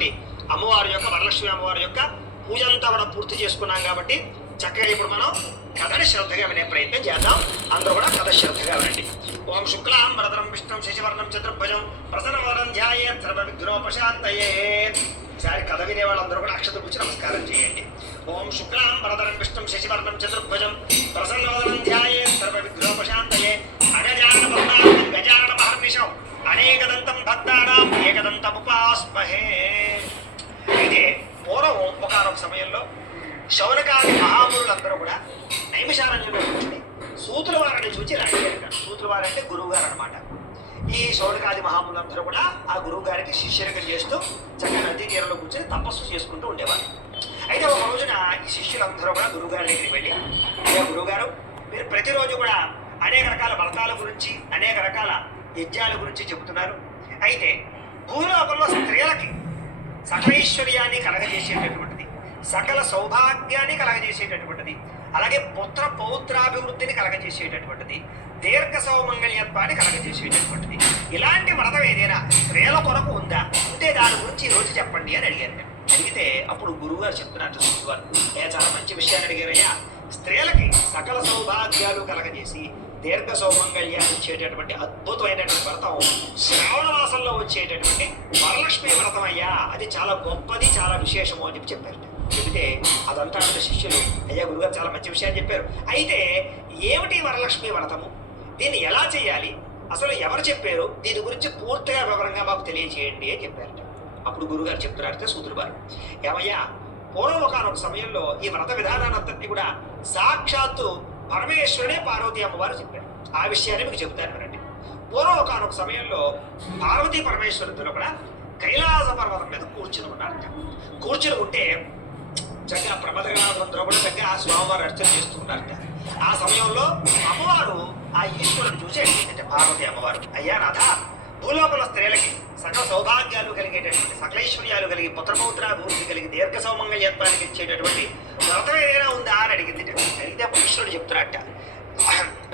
కాబట్టి అమ్మవారి యొక్క వరలక్ష్మి అమ్మవారి యొక్క పూజ అంతా కూడా పూర్తి చేసుకున్నాం కాబట్టి చక్కగా ఇప్పుడు మనం కథని శ్రద్ధగా వినే ప్రయత్నం చేద్దాం. అందరూ కూడా కథ శ్రద్ధగా వినండి. ఓం శుక్లాం వరదరం విష్ణుం శశివర్ణం చతుర్భుజం ప్రసన్నవరం ధ్యాయే సర్వ విఘ్నోపశాంతయే. ఈసారి కథ వినే వాళ్ళందరూ కూడా అక్షత కూర్చి నమస్కారం చేయండి. ఓం శుక్లాం వరదరం విష్ణుం శశివర్ణం చతుర్భుజం ప్రసన్నవరం ధ్యాయే సర్వ విఘ్నోపశాంతయే. అగజాన గజాన మహర్నిషం అనేకదంతం భక్తానాం ఏకదంతముపాస్మహే. సమయంలో శౌనకాది మహామునులందరూ కూడా నైమిషారణ్యంలో కూర్చుని సూతుల వారిని చూచి ఇలా అడిగారు సూతుల అంటే గురువు గారు అనమాట ఈ శౌనకాది మహామునులందరూ కూడా ఆ గురువు గారికి శిష్యరికం చేస్తూ చక్కగా నదీ తీరంలో కూర్చొని తపస్సు చేసుకుంటూ ఉండేవారు. అయితే ఒక రోజున ఈ శిష్యులందరూ కూడా గురువు గారి దగ్గరికి వెళ్ళి అయ్యా గురువుగారు మీరు ప్రతిరోజు కూడా అనేక రకాల వ్రతాల గురించి అనేక రకాల యజ్ఞాల గురించి చెబుతున్నారు. అయితే భూలోకంలో స్త్రీలకి సకలైశ్వర్యాన్ని కలగజేసేటటువంటి సకల సౌభాగ్యాన్ని కలగజేసేటటువంటిది. అలాగే పుత్ర పౌత్రాభివృద్ధిని కలగజేసేటటువంటిది. దీర్ఘ సౌమంగళ్యత్వాన్ని కలగజేసేటటువంటిది. ఇలాంటి వ్రతం ఏదైనా స్త్రీల కొరకు ఉందా? ఉంటే దాని గురించి ఈరోజు రోజు చెప్పండి అని అడిగారు నేను. అడిగితే అప్పుడు గురువు గారు చెప్తున్నారు వారు ఏ చాలా మంచి విషయాన్ని అడిగారయ్యా. స్త్రీలకి సకల సౌభాగ్యాలు కలగజేసి దీర్ఘ సౌమంగళ్యాన్ని ఇచ్చేటటువంటి అద్భుతమైనటువంటి వ్రతం శ్రావణ మాసంలో వచ్చేటటువంటి వరలక్ష్మి వ్రతం అయ్యా. అది చాలా గొప్పది చాలా విశేషము అని చెప్పి చెప్పారు చెబితే అదంతా అంటే శిష్యులు అయ్యా గురుగారు చాలా మంచి విషయాన్ని చెప్పారు. అయితే ఏమిటి వరలక్ష్మి వ్రతము? దీన్ని ఎలా చేయాలి? అసలు ఎవరు చెప్పారు? దీని గురించి పూర్తిగా వివరంగా మాకు తెలియజేయండి అని చెప్పారట. అప్పుడు గురుగారు చెప్తున్నారంటే సూతులు వారు. ఏమయ్యా పూర్వం ఒకనొక సమయంలో ఈ వ్రత విధానాన్నంతటినీ కూడా సాక్షాత్తు పరమేశ్వరుడే పార్వతి అమ్మవారు చెప్పారు ఆ విషయాన్ని మీకు చెబుతాను వినండి. పూర్వం ఒకనొక సమయంలో పార్వతీ పరమేశ్వరుడు కూడా కైలాస పర్వతం మీద కూర్చుని ఉన్నారట. కూర్చుని ఉంటే చక్కగా ప్రమదగణాలందరూ కూడా చక్కగా ఆ స్వామివారు అర్చన చేస్తున్నారట ఆ సమయంలో అమ్మవారు ఆ ఈశ్వరుని చూసి అంటే పార్వతి అమ్మవారు అయ్యా నాథ భూలోపల స్త్రీలకి సకల సౌభాగ్యాలు కలిగేటటువంటి సకలైశ్వర్యాలు కలిగి పుత్రపౌత్రాభివృద్ధి కలిగి దీర్ఘ సౌమంగళ్యత్వానికి ఇచ్చేటటువంటి వ్రతం ఏదైనా ఉందా? అని అడిగింది అడిగితే అప్పుడు ఈశ్వరుడు చెప్తున్నట్ట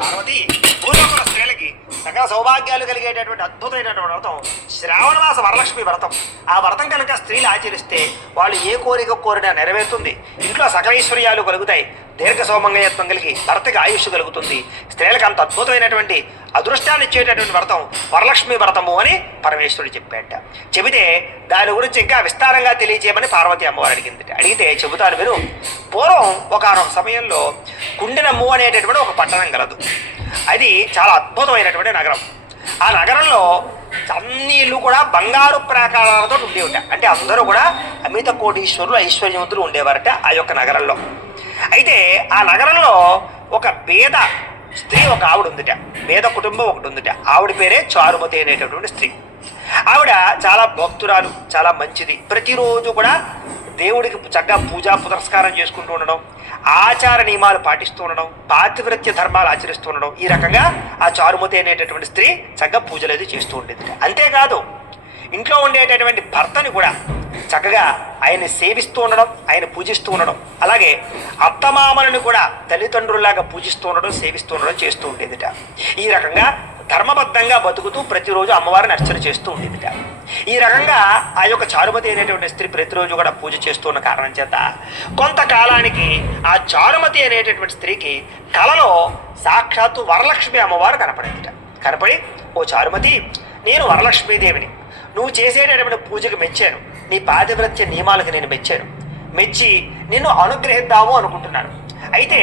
పార్వతి భూలోకంలో స్త్రీలకి సకల సౌభాగ్యాలు కలిగేటటువంటి అద్భుతమైనటువంటి వ్రతం శ్రావణ మాస వరలక్ష్మి వ్రతం. ఆ వ్రతం కనుక స్త్రీలు ఆచరిస్తే వాళ్ళు ఏ కోరిక కోరినా నెరవేరుతుంది. ఇంట్లో సకల ఐశ్వర్యాలు కలుగుతాయి. దీర్ఘ సౌమంగయత్వం కలిగి భర్తకి ఆయుష్ కలుగుతుంది. స్త్రీలకు అంత అద్భుతమైనటువంటి అదృష్టాన్ని ఇచ్చేటటువంటి వ్రతం వరలక్ష్మి వ్రతము అని పరమేశ్వరుడు చెప్పాట చెబితే దాని గురించి ఇంకా విస్తారంగా తెలియజేయమని పార్వతి అమ్మవారు అడిగింది అడిగితే చెబుతాను మీరు పూర్వం ఒకనొక సమయంలో కుండినమ్ము అనేటటువంటి ఒక పట్టణం కలదు అది చాలా అద్భుతమైనటువంటి నగరం. ఆ నగరంలో అన్ని ఇల్లు కూడా బంగారు ప్రాకారాలతో ఉండేవిట అంటే అందరూ కూడా అమిత కోటీశ్వరులు ఐశ్వర్యవంతులు ఉండేవారట ఆ యొక్క నగరంలో. అయితే ఆ నగరంలో ఒక పేద స్త్రీ ఒక ఆవిడ ఉందిట. పేద కుటుంబం ఒకటి ఉందిట. ఆవిడ పేరే చారుమతి అనేటటువంటి స్త్రీ. ఆవిడ చాలా భక్తురాలు చాలా మంచిది. ప్రతిరోజు కూడా దేవుడికి చక్కగా పూజా పురస్కారం చేసుకుంటూ ఉండడం ఆచార నియమాలు పాటిస్తూ ఉండడం పాతివ్రత్య ధర్మాలు ఆచరిస్తూ ఉండడం ఈ రకంగా ఆ చారుమతి అనేటటువంటి స్త్రీ చక్కగా పూజలు అది చేస్తూ ఉండేది. అంతేకాదు ఇంట్లో ఉండేటటువంటి భర్తని కూడా చక్కగా ఆయన్ని సేవిస్తూ ఉండడం ఆయన పూజిస్తూ ఉండడం అలాగే అత్తమామలను కూడా తల్లిదండ్రుల్లాగా పూజిస్తూ ఉండడం సేవిస్తూ ఉండడం చేస్తూ ఉండేదిట. ఈ రకంగా ధర్మబద్ధంగా బతుకుతూ ప్రతిరోజు అమ్మవారిని అర్చన చేస్తూ ఉండేదిట. ఈ రకంగా ఆ యొక్క చారుమతి అనేటువంటి స్త్రీ ప్రతిరోజు కూడా పూజ చేస్తూ ఉన్న కారణం చేత కొంతకాలానికి ఆ చారుమతి అనేటటువంటి స్త్రీకి కలలో సాక్షాత్తు వరలక్ష్మి అమ్మవారు కనపడిందిట. కనపడి ఓ చారుమతి నేను వరలక్ష్మీదేవిని. నువ్వు చేసేటటువంటి పూజకు మెచ్చాను. నీ పాతివ్రత్య నియమాలకు నేను మెచ్చాను. మెచ్చి నిన్ను అనుగ్రహిద్దాము అనుకుంటున్నాను. అయితే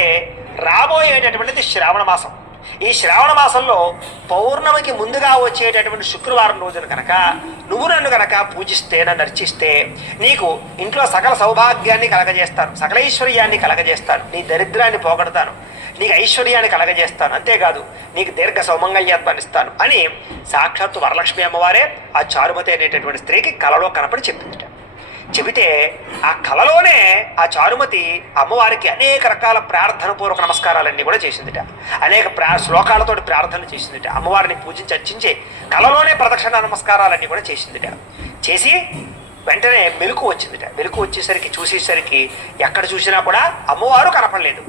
రాబోయేటటువంటిది శ్రావణ మాసం. ఈ శ్రావణ మాసంలో పౌర్ణమికి ముందుగా వచ్చేటటువంటి శుక్రవారం రోజున కనుక నువ్వు నన్ను కనుక పూజిస్తే నన్ను అర్చిస్తే నీకు ఇంట్లో సకల సౌభాగ్యాన్ని కలగజేస్తాను సకలైశ్వర్యాన్ని కలగజేస్తాను నీ దరిద్రాన్ని పోగొడతాను నీకు ఐశ్వర్యాన్ని కలగజేస్తాను. అంతేకాదు నీకు దీర్ఘ సౌమంగళ్యాత్వాన్ని ఇస్తాను అని సాక్షాత్తు వరలక్ష్మి అమ్మవారే ఆ చారుమతి అనేటటువంటి స్త్రీకి కలలో కనపడి చెప్పిందిట. చెబితే ఆ కలలోనే ఆ చారుమతి అమ్మవారికి అనేక రకాల ప్రార్థన పూర్వక నమస్కారాలన్నీ కూడా చేసిందిట. అనేక ప్రా శ్లోకాలతోటి ప్రార్థనలు చేసిందిట. అమ్మవారిని పూజించి అర్చించి కలలోనే ప్రదక్షిణ నమస్కారాలన్నీ కూడా చేసిందిట. చేసి వెంటనే మెలకు వచ్చిందిట. మెలకు వచ్చేసరికి చూసేసరికి ఎక్కడ చూసినా కూడా అమ్మవారు కనపడలేదు.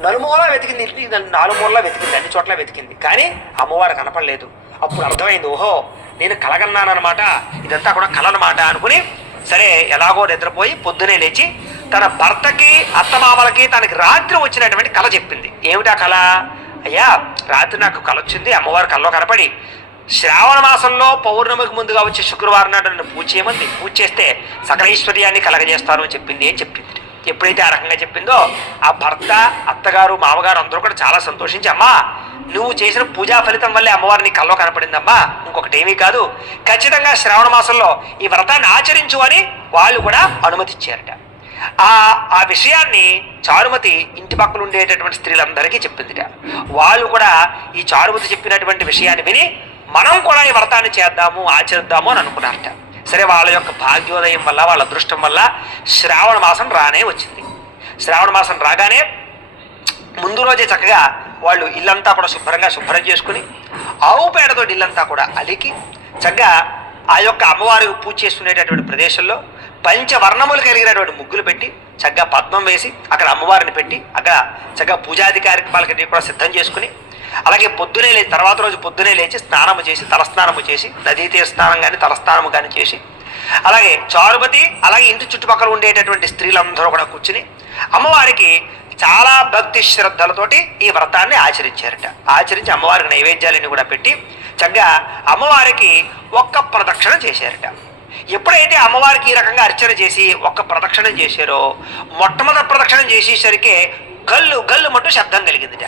నలుమూల వెతికింది ఇంటి నాలుగు వెతికింది అన్ని చోట్ల వెతికింది. కానీ అమ్మవారు కనపడలేదు. అప్పుడు అర్థమైంది ఓహో నేను కలగన్నానమాట ఇదంతా కూడా కలనమాట అనుకుని సరే ఎలాగో నిద్రపోయి పొద్దునే లేచి తన భర్తకి అత్తమామలకి తనకి రాత్రి వచ్చినటువంటి కళ చెప్పింది. ఏమిటా కళ అయ్యా రాత్రి నాకు కళ వచ్చింది అమ్మవారి కళ్ళలో కనపడి. శ్రావణ మాసంలో పౌర్ణమికి ముందుగా వచ్చే శుక్రవారం నాడు నన్ను పూజ చేయమంది పూజ చేస్తే సకలైశ్వర్యాన్ని కలగజేస్తాను అని చెప్పింది అని చెప్పింది? ఎప్పుడైతే ఆ రకంగా చెప్పిందో ఆ భర్త అత్తగారు మామగారు అందరూ కూడా చాలా సంతోషించి అమ్మా నువ్వు చేసిన పూజా ఫలితం వల్లే అమ్మవారిని కల్లో కనపడిందమ్మా. ఇంకొకటి ఏమీ కాదు. ఖచ్చితంగా శ్రావణ మాసంలో ఈ వ్రతాన్ని ఆచరించు అని వాళ్ళు కూడా అనుమతిచ్చారట. ఆ ఆ విషయాన్ని చారుమతి ఇంటి పక్కన ఉండేటటువంటి స్త్రీలందరికీ చెప్పిందిట. వాళ్ళు కూడా ఈ చారుమతి చెప్పినటువంటి విషయాన్ని విని మనం కూడా ఈ వ్రతాన్ని చేద్దాము ఆచరిద్దాము అని అనుకున్నారట. సరే వాళ్ళ యొక్క భాగ్యోదయం వల్ల వాళ్ళ అదృష్టం వల్ల శ్రావణ మాసం రానే వచ్చింది. శ్రావణ మాసం రాగానే ముందు రోజే చక్కగా వాళ్ళు ఇల్లంతా కూడా శుభ్రంగా శుభ్రం చేసుకుని ఆవు పేడతో ఇల్లంతా కూడా అలికి చక్కగా ఆ యొక్క అమ్మవారు పూజ చేసుకునేటటువంటి ప్రదేశంలో పంచవర్ణములు కలిగినటువంటి ముగ్గులు పెట్టి చక్కగా పద్మం వేసి అక్కడ అమ్మవారిని పెట్టి అక్కడ చక్కగా పూజాది కార్యక్రమాలకి కూడా సిద్ధం చేసుకుని అలాగే పొద్దునే లేచి తర్వాత రోజు పొద్దునే లేచి స్నానము చేసి తలస్నానము చేసి నదీ తీర స్నానం కానీ తలస్నానము కానీ చేసి అలాగే చారుపతి అలాగే ఇంటి చుట్టుపక్కల ఉండేటటువంటి స్త్రీలందరూ కూడా కూర్చుని అమ్మవారికి చాలా భక్తి శ్రద్ధలతోటి ఈ వ్రతాన్ని ఆచరించారట. ఆచరించి అమ్మవారికి నైవేద్యాలన్నీ కూడా పెట్టి చక్కగా అమ్మవారికి ఒక్క ప్రదక్షిణ చేశారట. ఎప్పుడైతే అమ్మవారికి ఈ రకంగా అర్చన చేసి ఒక్క ప్రదక్షిణ చేశారో మొట్టమొదటి ప్రదక్షిణం చేసేసరికి గల్లు గల్లు మట్టు శబ్దం కలిగిందిట.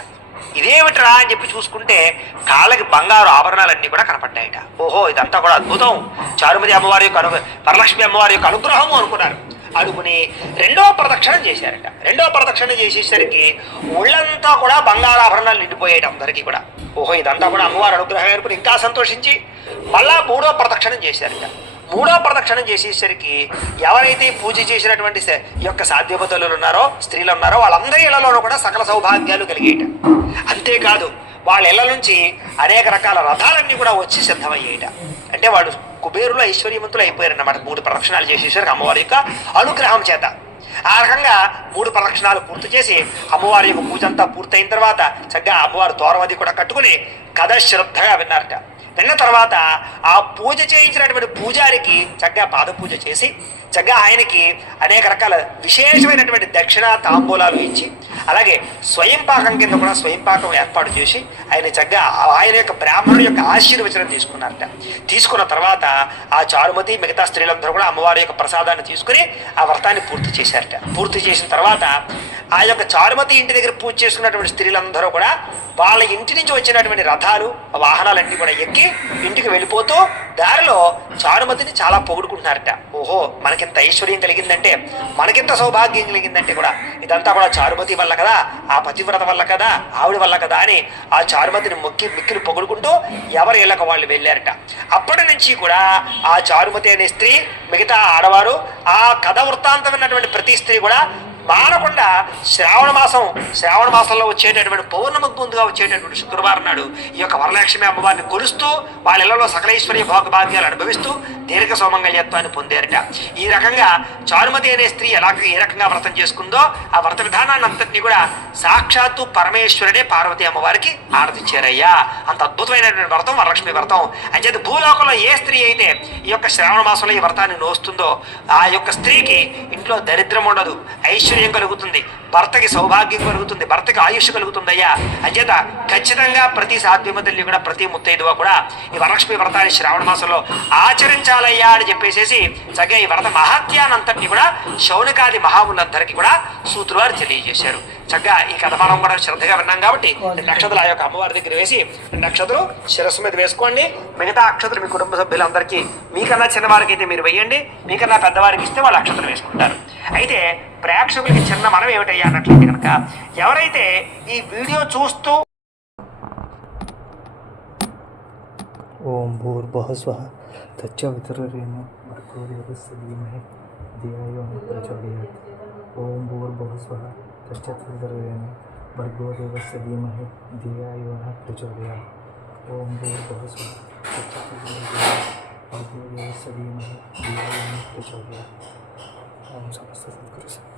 ఇదేమిట్రా అని చెప్పి చూసుకుంటే కాళ్ళకి బంగారు ఆభరణాలన్నీ కూడా కనపడ్డాయట. ఓహో ఇదంతా కూడా అద్భుతం. చారుమతి అమ్మవారి యొక్క అను వరలక్ష్మి అమ్మవారి యొక్క అనుగ్రహము అనుకున్నారు. అడుగుని రెండో ప్రదక్షిణం చేశారట. రెండో ప్రదక్షిణ చేసేసరికి ఒళ్ళంతా కూడా బంగారాభరణాలు నిండిపోయాయి అందరికీ కూడా. ఓహో ఇదంతా కూడా అమ్మవారి అనుగ్రహం ఏర్పడి ఇంకా సంతోషించి మళ్ళా మూడో ప్రదక్షిణం చేశారట. మూడో ప్రదక్షిణం చేసేసరికి ఎవరైతే పూజ చేసినటువంటి యొక్క సాధ్యపతులు ఉన్నారో స్త్రీలు ఉన్నారో వాళ్ళందరి ఇళ్ళలోనూ కూడా సకల సౌభాగ్యాలు కలిగేయట అంతేకాదు వాళ్ళ ఇళ్ళ నుంచి అనేక రకాల రథాలన్నీ కూడా వచ్చి సిద్ధమయ్యేట. అంటే వాళ్ళు కుబేరులు ఐశ్వర్యవంతులు అయిపోయారన్నమాట. మూడు ప్రదక్షిణాలు చేసేసరికి అమ్మవారి యొక్క అనుగ్రహం చేత. ఆ రకంగా మూడు ప్రదక్షిణాలు పూర్తి చేసి అమ్మవారి యొక్క పూజ అంతా పూర్తయిన తర్వాత చక్కగా అమ్మవారి దూరవది కూడా కట్టుకుని కథ శ్రద్ధగా విన్నారట. విన్న తర్వాత ఆ పూజ చేయించినటువంటి పూజారికి చక్కగా పాద పూజ చేసి చక్కగా ఆయనకి అనేక రకాల విశేషమైనటువంటి దక్షిణ తాంబూలాలు ఇచ్చి అలాగే స్వయం పాకం కింద కూడా స్వయం పాకం ఏర్పాటు చేసి ఆయన చక్కగా ఆయన యొక్క బ్రాహ్మణుడి యొక్క ఆశీర్వచనం తీసుకున్నారట. తీసుకున్న తర్వాత ఆ చారుమతి మిగతా స్త్రీలందరూ కూడా అమ్మవారి యొక్క ప్రసాదాన్ని తీసుకుని ఆ వ్రతాన్ని పూర్తి చేశారట. పూర్తి చేసిన తర్వాత ఆ యొక్క చారుమతి ఇంటి దగ్గర పూజ చేసుకున్నటువంటి స్త్రీలందరూ కూడా వాళ్ళ ఇంటి నుంచి వచ్చినటువంటి రథాలు వాహనాలన్నీ కూడా ఎక్కి ఇంటికి వెళ్ళిపోతూ దారిలో చారుమతిని చాలా పొగుడుకుంటున్నారట. ఓహో మనకింత ఐశ్వర్యం కలిగిందంటే మనకింత సౌభాగ్యం కలిగిందంటే కూడా ఇదంతా కూడా చారుమతి వల్ల కదా ఆ పతివ్రత వల్ల కదా ఆవిడ వల్ల కదా అని ఆ చారుమతిని మొక్కి మిక్కిలు పొగుడుకుంటూ ఎవరి ఇళ్ళకు వాళ్ళు వెళ్ళారట. అప్పటి నుంచి కూడా ఆ చారుమతి అనే స్త్రీ మిగతా ఆడవారు ఆ కథ వృత్తాంతం విన్నటువంటి ప్రతి స్త్రీ కూడా మానకుండా శ్రావణ మాసం శ్రావణ మాసంలో వచ్చేటటువంటి పౌర్ణమికి ముందుగా వచ్చేటటువంటి శుక్రవారం నాడు ఈ యొక్క వరలక్ష్మి అమ్మవారిని కొలుస్తూ వాళ్ళ ఇళ్ళలో సకలేశ్వరి భోగభాగ్యాలు అనుభవిస్తూ దీర్ఘ సౌమంగళ్యత్వాన్ని పొందారట. ఈ రకంగా చారుమతి అనే స్త్రీ ఎలా ఏ రకంగా వ్రతం చేసుకుందో ఆ వ్రత విధానాన్ని అంతటినీ కూడా సాక్షాత్తు పరమేశ్వరుడే పార్వతి అమ్మవారికి ఆరాధించారయ్యా. అంత అద్భుతమైనటువంటి వ్రతం వరలక్ష్మి వ్రతం. అంచేత భూలోకంలో ఏ స్త్రీ అయితే ఈ యొక్క శ్రావణ మాసంలో ఈ వ్రతాన్ని నోస్తుందో ఆ యొక్క స్త్రీకి ఇంట్లో దరిద్రం ఉండదు ఐశ్వర్యం కలుగుతుంది. భర్తకి సౌభాగ్యం కలుగుతుంది భర్తకి ఆయుష్ కలుగుతుందయ్యా. అంచేత ఖచ్చితంగా ప్రతి సాధ్యమ తల్లి కూడా ప్రతి ముత్తైదువ కూడా ఈ వరలక్ష్మి వ్రతాన్ని శ్రావణ మాసంలో ఆచరించాలయ్యా అని చెప్పేసేసి చక్కగా ఈ వ్రత మహత్యానంతటిని కూడా శౌనకాది మహాములందరికీ కూడా సూత్రువారు తెలియజేశారు. చక్కగా ఈ కథమానం కూడా శ్రద్ధగా విన్నాం కాబట్టి రెండు నక్షత్రాలు ఆ యొక్క అమ్మవారి దగ్గర వేసి రెండు నక్షత్రం శిరస్సు మీద వేసుకోండి. మిగతా అక్షత్రం మీ కుటుంబ సభ్యులందరికీ మీకన్నా చిన్నవారికి అయితే మీరు వేయండి మీకన్నా పెద్దవారికి ఇస్తే వాళ్ళు అక్షతలు వేసుకుంటారు. అయితే ప్రేక్షకులకి చిన్న మనం ఏమిటయ్యా అన్నట్లయితే కనుక ఎవరైతే ఈ వీడియో చూస్తూ ఓం భూర్భహస్వ తచ్చ వితరేమో భర్గో ప్రచోదయాత్. ओं भूर्भुवस्वः तश्चतुर्दर्वेण भर्गो देवस्य धीमहि धिया यो न प्रचोदयात् ओं भूर्भुवस्वः तश्चतुर्दर्वेण भर्गो से धीमहे धिया यो न प्रचोदयात् ओम समस्त सत्कृष्ण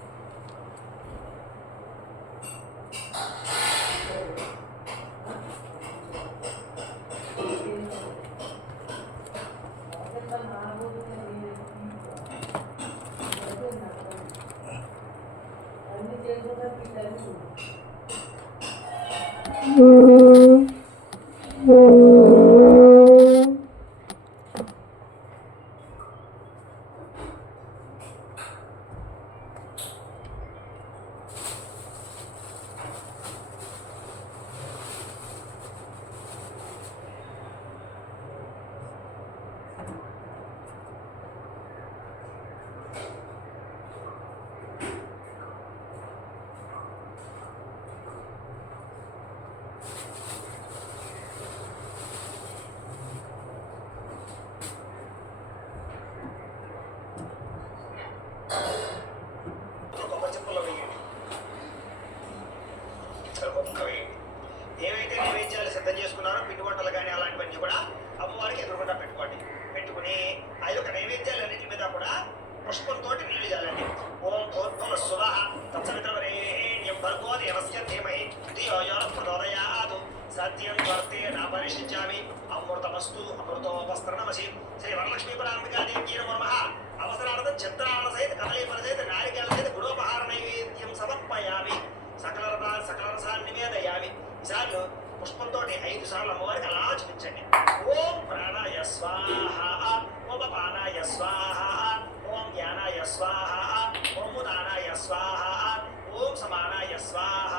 음. సిద్ధం పిండి వంటలు కానీ అలాంటివన్నీ కూడా అమ్మవారికి ఎదురుకుండా పెట్టుకోండి. పెట్టుకుని ఆ యొక్క నైవేద్యాలన్నింటి మీద కూడా పుష్పంతో నీళ్ళు చల్లండి ఓం భూర్భువ శుభ తత్సవితవరేణ్యం భర్గోది యవస్య ధీమహి ధియో యో సత్యం వర్తే నా పరిశించామి. అమృతమస్తు అమృతోపస్త్రణమసి. శ్రీ వరలక్ష్మీ పరాంబికాదేవ్యై నమ అవసరార్థం చిత్రాల సహిత కదలీపల సహిత నారికేల సహిత గుణోపహార నైవేద్యం సమర్పయామి. సకల సకల రసాన్ని నివేదయామి ఈసారి పుష్పంతో ఐదు సార్లు అమ్మవారికి అలా చూపించండి. ఓం ప్రాణాయ స్వాహ ఓం పానాయ స్వాహ ఓం జ్ఞానాయ స్వాహ ఓం ఉదానాయ స్వాహ ఓం సమానాయ స్వాహ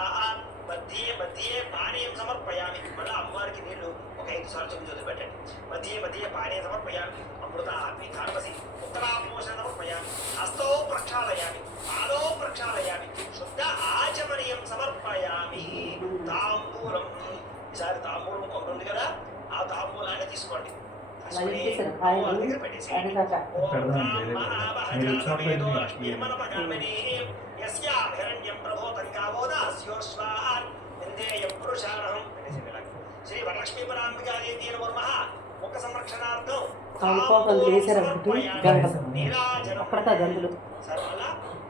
మధ్యే మధ్యే పానీయం సమర్పయామి. మళ్ళీ అమ్మవారికి నీళ్ళు ఒక ఐదు సార్లు చూపించి పెట్టండి. మధ్యే మధ్యే పానీయం సమర్పయామి. అమృత ధారవసి ఉత్తరాపోషణ సమర్పయామి హస్తో ప్రక్షాళయామి పాదో ప్రక్షాళయామి శుద్ధ ఆచమనీయం సమర్పయామి తాంబూలం ఈసారి తాంబూలం ఒకటి ఉంది కదా ఆ తాంబూలాన్ని తీసుకోండి తీసుకొని లలిత సహాయం అమ్మవారి దగ్గర పెట్టేసేయండి. అడిగాక ఓం పెడదాం, రాం వేరే మహాభాగ మీరు షాప్లో వేదో ఎందుకు లక్ష్మీర్మనపగామినీం యస్యాం హిరణ్యం ప్రభోతం కావోదాస్యోశ్వాన్ విందేయం పురుషారహం పెట్టేసేయండి ఇలా. శ్రీ వరలక్ష్మీ పరాంబికాదేవి నమః ముఖ సంరక్షణార్థం కాలుకోకలు వేశారు ఒకటి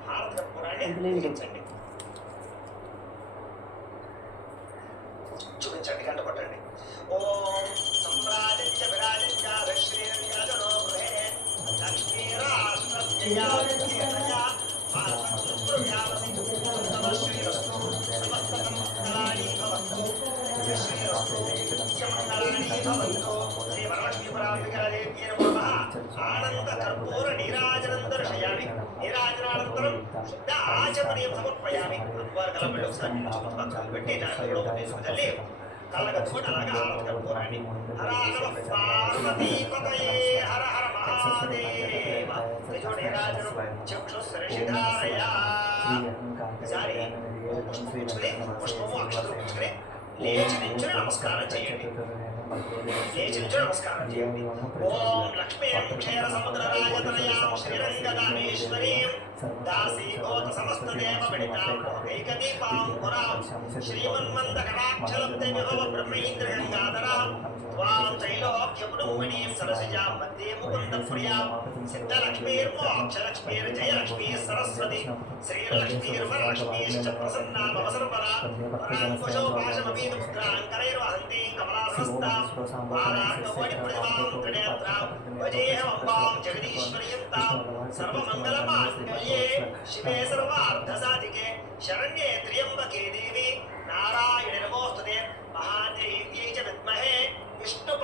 హారత కర్పూరాన్ని అందులో ఆనంద కర్పూర నీరాజనం దర్శయామి నీరాజనానంతరం శుద్ధ ఆచమనీయం సమర్పయామి. అమ్మవారి కలబడి ఒకసారి పెట్టి దాంట్లో ఉపదేశం తల్లి కళ్ళగట్టుకొని అలాగే హారతి కర్పూరాన్ని హర పార్వతీపతయే హర హర మహాదేవ ఈసారి పుష్పం పుచ్చుకుని పుష్పము అక్షతలు పుచ్చుకుని లేచి నించుని నమస్కారం చేయండి. లేచి నించుని నమస్కారం చేయండి ఓం లక్ష్మీం క్షీర సముద్రరాజతనయాం శ్రీరంగదామేశ్వరీం దాసీ సమస్త దేవ విభవ బ్రహ్మేంద్ర గంగాధరాం త్వాం సరసిజాం వందే ముకుంద ప్రియాం సిద్ధలక్ష్మీర్మోక్షలక్ష్మీర్ జయలక్ష్మీ సరస్వతి శ్రీలక్ష్మీర్వరలక్ష్మీశ్చ ప్రసన్నా భవ సర్వదా త్రినేత్రాం సర్వమంగళమాంగళ్యే శివే సర్వార్థసాధికే శరణ్యే త్ర్యంబకే దేవి నారాయణ నమోస్తుతే మహాదేవ్యై చ విద్మహే విష్ణు